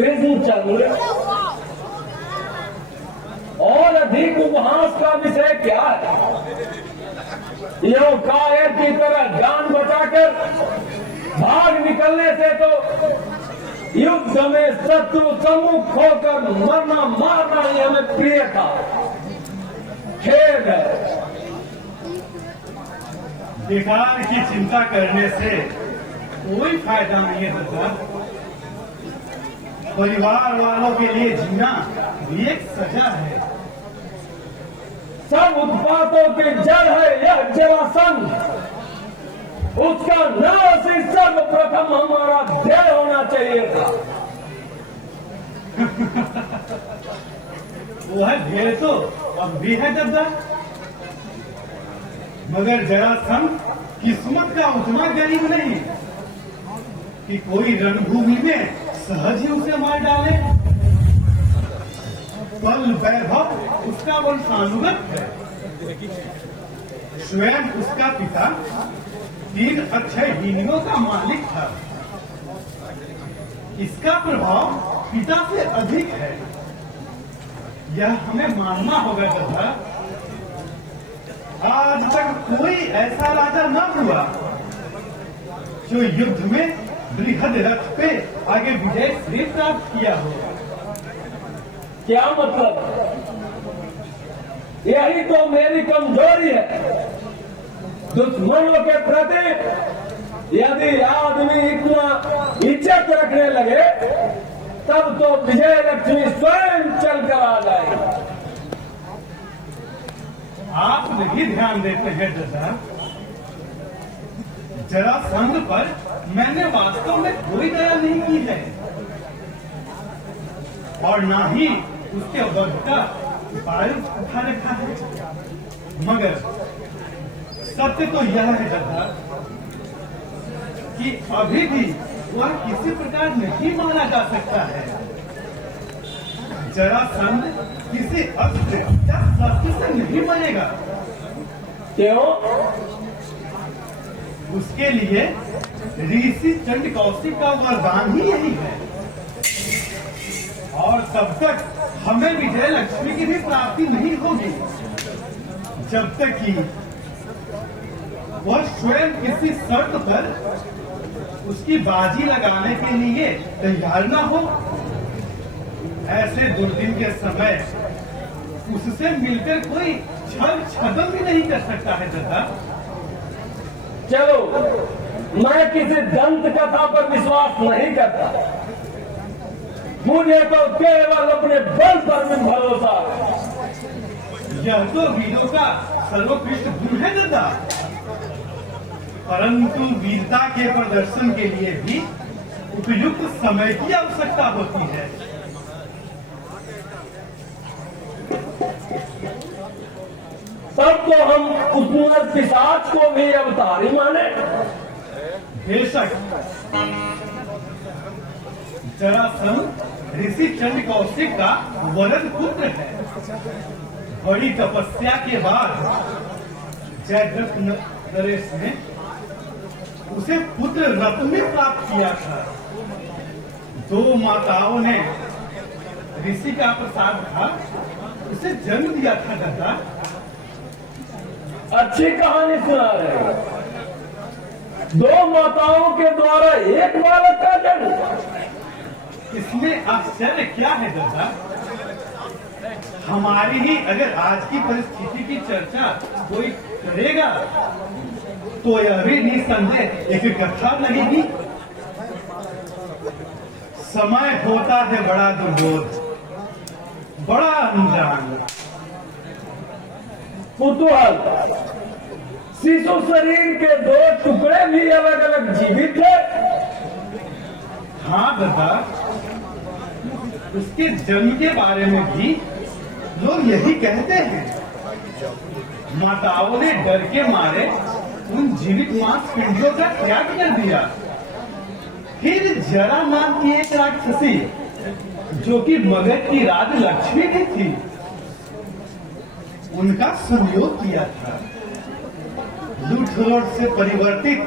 कृष्णचंद्र और अधिक उपहास का विषय क्या है? यो कायर की तरह जान बचाकर भाग निकलने से तो युद्ध में शत्रु सम्मुख होकर मरना मारना ही हमें प्रिय था। खेद है। बेकार की चिंता करने से कोई फायदा नहीं है दादा। परिवार वालों के लिए जीना भी एक सजा है। सब उत्पातों की जड़ है यह जरासंध। उसका नाश ही सर्वप्रथम हमारा ध्येय होना चाहिए था। वह ध्येय तो अब भी है दादा, मगर जरासंध किस्मत का उतना गरीब नहीं कि कोई रणभूमि में सहज ही उसे मार डाले। बल वैभव उसका वंशानुगत है। स्वयं उसका पिता 3 अक्षयहीनियों का मालिक था। इसका प्रभाव पिता से अधिक है, यह हमें मानना होगा दादा। आज तक कोई ऐसा राजा न हुआ जो युद्ध में बृहद रथ पे आगे विजय श्री प्राप्त किया हो। क्या मतलब? यही तो मेरी कमजोरी है। दुश्मनों के प्रति यदि आदमी इतना इज्जत रखने लगे तब तो विजय लक्ष्मी स्वयं चल कर आ जाएगी। आप नहीं ध्यान देते हैं दादा। जरासंध पर मैंने वास्तव में कोई दया नहीं की है और ना ही उसके वध का उपाय उठा रखा है। मगर सत्य तो यह है दादा कि अभी भी वह किसी प्रकार नहीं माना जा सकता है। जरासंध किसी अस्त्र या शस्त्र से नहीं मरेगा। क्यों? उसके लिए ऋषि चंड कौशिक का वरदान ही यही है। और तब तक हमें विजय लक्ष्मी की भी प्राप्ति नहीं होगी जब तक कि वह स्वयं किसी शर्त पर उसकी बाजी लगाने के लिए तैयार न हो। ऐसे दुर्दिन के समय उससे मिलकर कोई छल छदम भी नहीं कर सकता है दादा। चलो, मैं किसी दंत कथा पर विश्वास नहीं करता। मुझे तो केवल अपने बल पर में भरोसा है। यह तो वीरों का सर्वोत्कृष्ट गुण है दादा, परंतु वीरता के प्रदर्शन के लिए भी उपयुक्त समय की आवश्यकता होती है। तब तो हम उस नर पिशाच को भी अवतारी माने। बेशक जरासंध ऋषि चंड कौशिक का वरद पुत्र है। बड़ी तपस्या के बाद जयद्रथ नरेश ने उसे पुत्र रत्न में प्राप्त किया था। 2 माताओं ने ऋषि का प्रसाद खा उसे जन्म दिया था दादा। अच्छी कहानी सुना रहे। 2 माताओं के द्वारा एक बालक का जन्म। इसमें आश्चर्य क्या है दादा? हमारी ही अगर आज की परिस्थिति की चर्चा कोई करेगा तो यह भी निसंदेह एक कथा लगेगी। समय होता है बड़ा दुर्बोध, बड़ा अनजान। कुतूहल, शिशु शरीर के 2 टुकड़े भी अलग अलग जीवित थे। हाँ दादा, उसके जन्म के बारे में भी लोग यही कहते हैं। माताओं ने डर के मारे उन जीवित मांस पिंडियों का त्याग कर दिया। फिर जरा नाम की एक राक्षसी जो कि मगध की राज लक्ष्मी भी थी, उनका संयोग किया था। लूट से परिवर्तित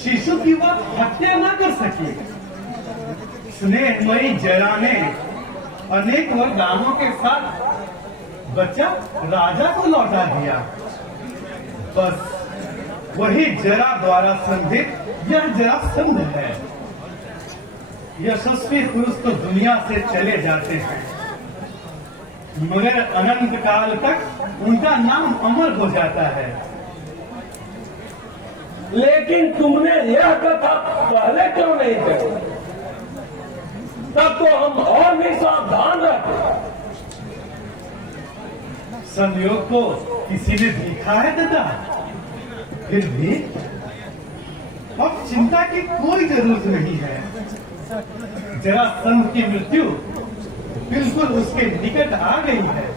शिशु की वह हत्या न कर सके। स्नेहमयी जरा ने अनेक वरदानों के साथ बच्चा राजा को लौटा दिया। बस वही जरा द्वारा संधित यह जरासंध है। यशस्वी पुरुष तो दुनिया से चले जाते हैं, मगर अनंत काल तक उनका नाम अमर हो जाता है। लेकिन तुमने यह कथा पहले क्यों नहीं कही? तब तो हम और भी सावधान रहते। संयोग को किसी ने देखा है दादा? फिर भी अब चिंता की कोई जरूरत नहीं है। जरासंध की मृत्यु बिल्कुल उसके निकट आ गई है।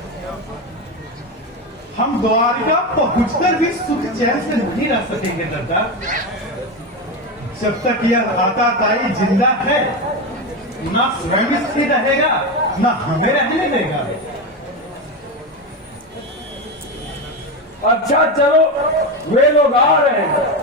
हम द्वारका पहुंचकर भी सुख चैन से नहीं रह सकेंगे दादा। जब तक यह आताताई जिंदा है, ना स्वयं स्थिर रहेगा, ना हमें रहने देगा। अच्छा चलो, वे लोग आ रहे हैं।